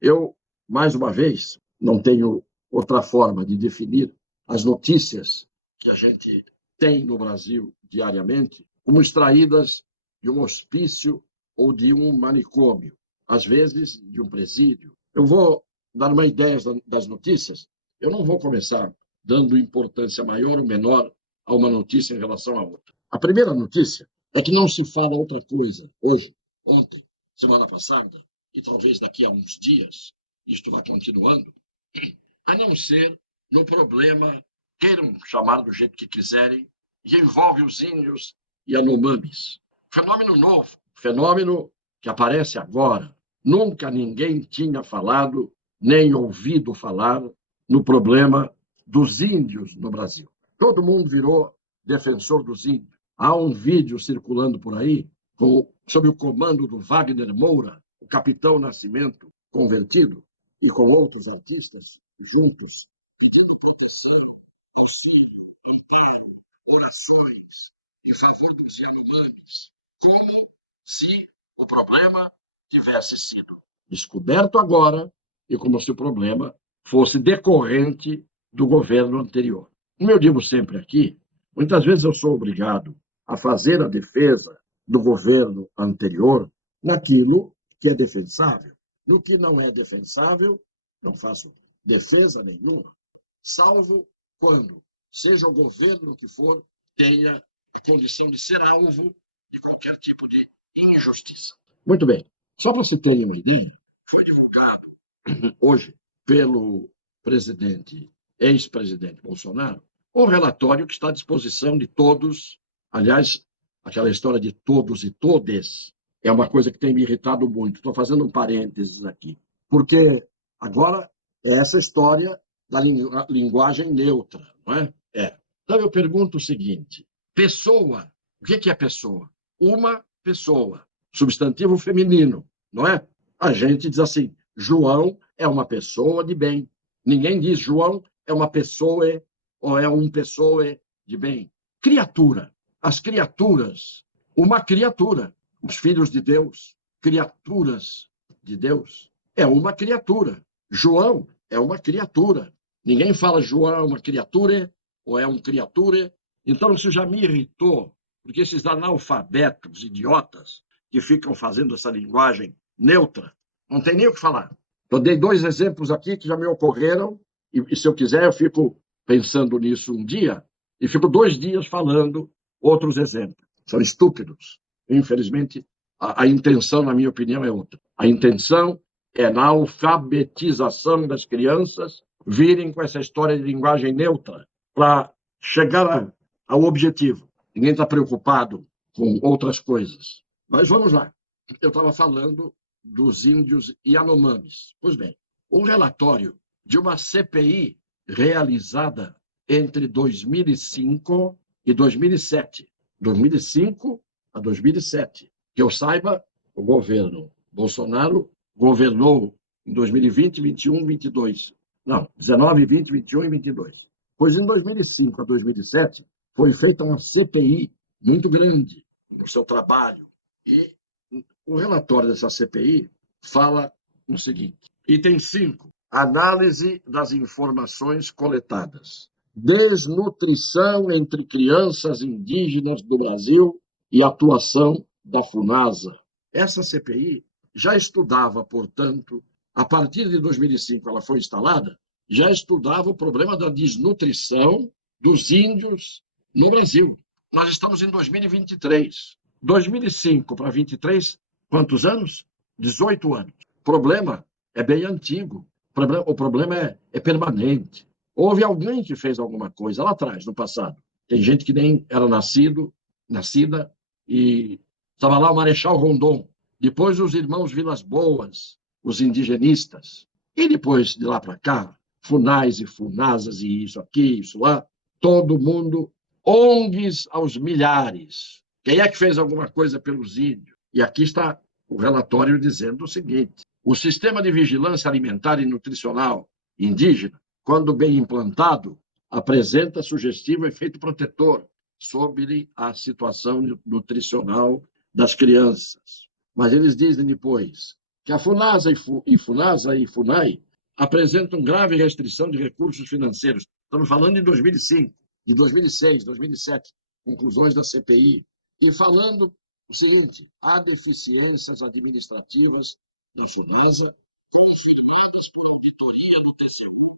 Eu, mais uma vez, não tenho outra forma de definir as notícias que a gente tem no Brasil diariamente como extraídas de um hospício ou de um manicômio, às vezes de um presídio. Eu vou dar uma ideia das notícias. Eu não vou começar dando importância maior ou menor a uma notícia em relação à outra. A primeira notícia é que não se fala outra coisa hoje, ontem, semana passada, e talvez daqui a uns dias, isto vai continuando, a não ser no problema, queiram chamar do jeito que quiserem, que envolve os índios e Yanomamis. Fenômeno novo, fenômeno que aparece agora. Nunca ninguém tinha falado, nem ouvido falar, no problema dos índios no Brasil. Todo mundo virou defensor dos índios. Há um vídeo circulando por aí, sob o comando do Wagner Moura, o Capitão Nascimento convertido, e com outros artistas juntos, pedindo proteção, auxílio, amparo, orações em favor dos Yanomamis, como se o problema tivesse sido descoberto agora e como se o problema fosse decorrente do governo anterior. Como eu digo sempre aqui, muitas vezes eu sou obrigado a fazer a defesa do governo anterior naquilo que é defensável. No que não é defensável, não faço defesa nenhuma, salvo quando, seja o governo que for, tenha a condição de ser alvo de qualquer tipo de injustiça. Muito bem. Só para você ter uma ideia, foi divulgado hoje pelo ex-presidente Bolsonaro, um relatório que está à disposição de todos. Aliás, aquela história de todos e todes é uma coisa que tem me irritado muito. Estou fazendo um parênteses aqui, porque agora é essa história da linguagem neutra, não é? Então eu pergunto o seguinte: pessoa, o que é pessoa? Uma pessoa, substantivo feminino, não é? A gente diz assim: João é uma pessoa de bem. Ninguém diz João é uma pessoa ou é um pessoa de bem. Criatura. As criaturas. Uma criatura. Os filhos de Deus. Criaturas de Deus. É uma criatura. João é uma criatura. Ninguém fala João é uma criatura ou é um criatura. Então isso já me irritou, porque esses analfabetos, idiotas, que ficam fazendo essa linguagem neutra, não tem nem o que falar. Eu dei 2 exemplos aqui que já me ocorreram, e se eu quiser, eu fico pensando nisso um dia, e fico 2 dias falando outros exemplos. São estúpidos. Infelizmente, a intenção, na minha opinião, é outra. A intenção é, na alfabetização das crianças, virem com essa história de linguagem neutra para chegar ao objetivo. Ninguém está preocupado com outras coisas. Mas vamos lá. Eu estava falando dos índios Yanomamis. Pois bem, um relatório de uma CPI realizada entre 2005 e 2007. 2005 a 2007. Que eu saiba, o governo Bolsonaro governou em 2020, 21, 22. Não, 19, 20, 21 e 22. Pois em 2005 a 2007 foi feita uma CPI muito grande no seu trabalho. E o relatório dessa CPI fala o seguinte: item 5, análise das informações coletadas. Desnutrição entre crianças indígenas do Brasil e atuação da FUNASA. Essa CPI já estudava, portanto, a partir de 2005, ela foi instalada, já estudava o problema da desnutrição dos índios no Brasil. Nós estamos em 2023. 2005 para 23, quantos anos? 18 anos. O problema é bem antigo. O problema é permanente. Houve alguém que fez alguma coisa lá atrás, no passado. Tem gente que nem era nascida, e estava lá o Marechal Rondon. Depois os irmãos Vilas Boas, os indigenistas. E depois, de lá para cá, FUNAIs e FUNASAs e isso aqui, isso lá, todo mundo, ONGs aos milhares. Quem é que fez alguma coisa pelos índios? E aqui está o relatório dizendo o seguinte: o sistema de vigilância alimentar e nutricional indígena, quando bem implantado, apresenta sugestivo efeito protetor sobre a situação nutricional das crianças. Mas eles dizem depois, que a FUNASA e FUNASA e FUNAI apresentam grave restrição de recursos financeiros. Estamos falando em 2005, de 2006, 2007, conclusões da CPI, e falando o seguinte: há deficiências administrativas em FUNASA confirmadas por auditoria do TCU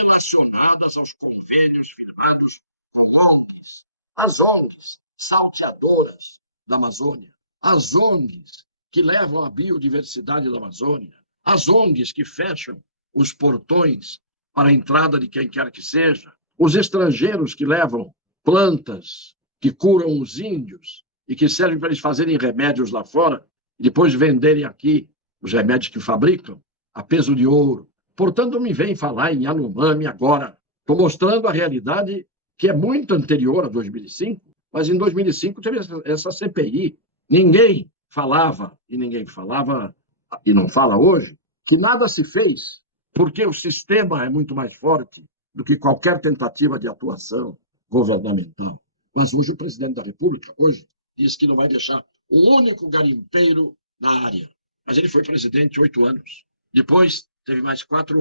relacionadas aos convênios firmados com ONGs, as ONGs salteadoras da Amazônia, as ONGs que levam a biodiversidade da Amazônia, as ONGs que fecham os portões para a entrada de quem quer que seja, os estrangeiros que levam plantas que curam os índios e que servem para eles fazerem remédios lá fora e depois venderem aqui os remédios que fabricam a peso de ouro. Portanto, não me vem falar em Yanomami agora. Estou mostrando a realidade que é muito anterior a 2005, mas em 2005 teve essa CPI. Ninguém falava, e ninguém falava, e não fala hoje, que nada se fez, porque o sistema é muito mais forte do que qualquer tentativa de atuação governamental. Mas hoje o presidente da República, hoje, diz que não vai deixar um único garimpeiro na área. Mas ele foi presidente 8 anos. Depois teve mais 4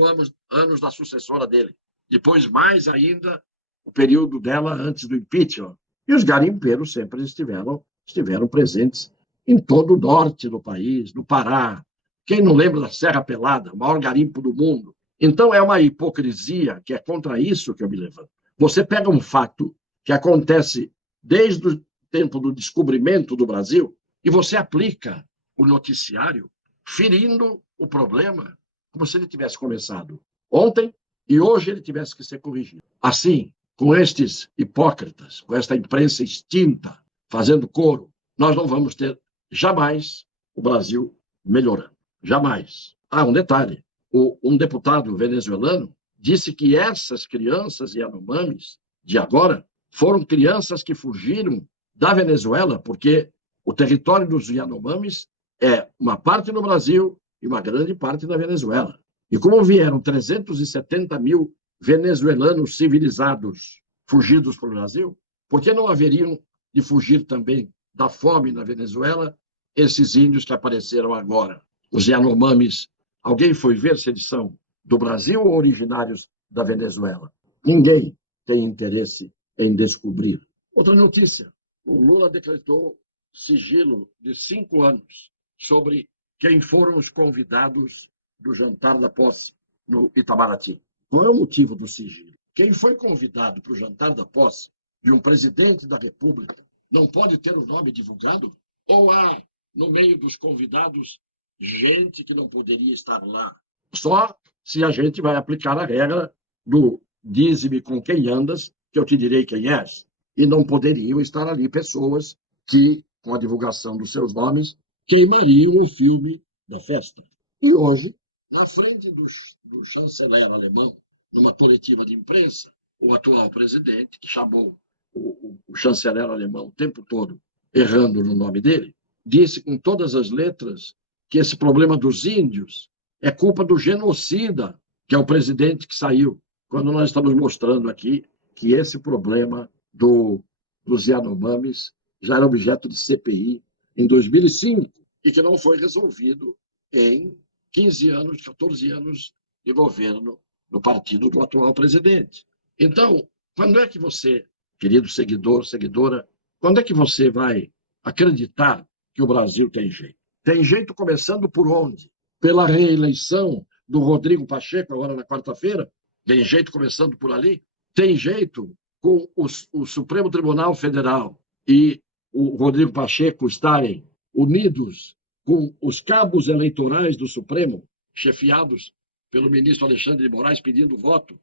anos da sucessora dele. Depois mais ainda o período dela antes do impeachment. E os garimpeiros sempre estiveram presentes em todo o norte do país, no Pará. Quem não lembra da Serra Pelada, o maior garimpo do mundo? Então é uma hipocrisia que é contra isso que eu me levanto. Você pega um fato que acontece desde o tempo do descobrimento do Brasil e você aplica o noticiário ferindo o problema como se ele tivesse começado ontem e hoje ele tivesse que ser corrigido. Assim, com estes hipócritas, com esta imprensa extinta, fazendo coro, nós não vamos ter jamais o Brasil melhorando. Jamais. Ah, um detalhe. Um deputado venezuelano disse que essas crianças Yanomamis de agora foram crianças que fugiram da Venezuela, porque o território dos Yanomamis é uma parte no Brasil e uma grande parte na Venezuela. E como vieram 370 mil venezuelanos civilizados fugidos para o Brasil, por que não haveriam de fugir também da fome na Venezuela esses índios que apareceram agora? Os Yanomamis, alguém foi ver se eles são do Brasil ou originários da Venezuela? Ninguém tem interesse em descobrir. Outra notícia: o Lula decretou sigilo de 5 anos sobre quem foram os convidados do jantar da posse no Itamaraty. Qual é o motivo do sigilo? Quem foi convidado para o jantar da posse de um presidente da República não pode ter o nome divulgado? Ou há, no meio dos convidados, gente que não poderia estar lá? Só se a gente vai aplicar a regra do dize-me com quem andas, que eu te direi quem és. E não poderiam estar ali pessoas que, com a divulgação dos seus nomes, queimariam o filme da festa. E hoje, na frente do chanceler alemão, numa coletiva de imprensa, o atual presidente, que chamou o chanceler alemão o tempo todo errando no nome dele, disse com todas as letras que esse problema dos índios é culpa do genocida, que é o presidente que saiu, quando nós estamos mostrando aqui que esse problema dos Yanomamis já era objeto de CPI em 2005 e que não foi resolvido em 15 anos, 14 anos de governo do partido do atual presidente. Então, quando é que você, querido seguidor, seguidora, quando é que você vai acreditar que o Brasil tem jeito? Tem jeito começando por onde? Pela reeleição do Rodrigo Pacheco, agora na quarta-feira? Tem jeito começando por ali? Tem jeito com o Supremo Tribunal Federal e o Rodrigo Pacheco estarem unidos com os cabos eleitorais do Supremo, chefiados pelo ministro Alexandre de Moraes, pedindo voto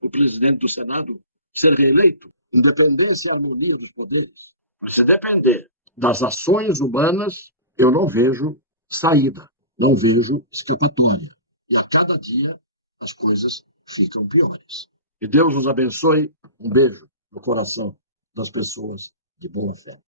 para o presidente do Senado ser reeleito? Independência e harmonia dos poderes. Se depender das ações humanas, eu não vejo saída, não vejo escapatória. E a cada dia as coisas ficam piores. Que Deus nos abençoe. Um beijo no coração das pessoas de boa fé.